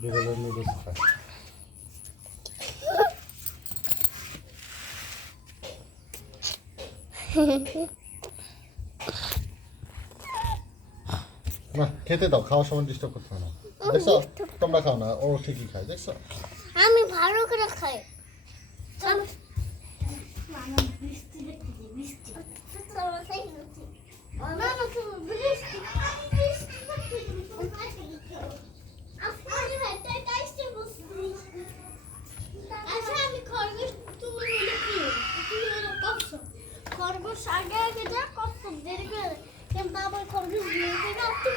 বিড়ালের নুডলস খায় না খেতে দাও খাওয়ার সময় ডিস্টার্ব করতে হয় না। দেখছ? তোমরা খাও না ও ঠিকই খায় দেখছ? আমি ভালো করে খাই। খরগোশ, তুমি হলো কি তুমি হলো কচ্ছপ। খরগোশ আগে আগে যা কচ্ছপ, দেরি করে কিন্তু আমার খরগোশ দিয়ে অতি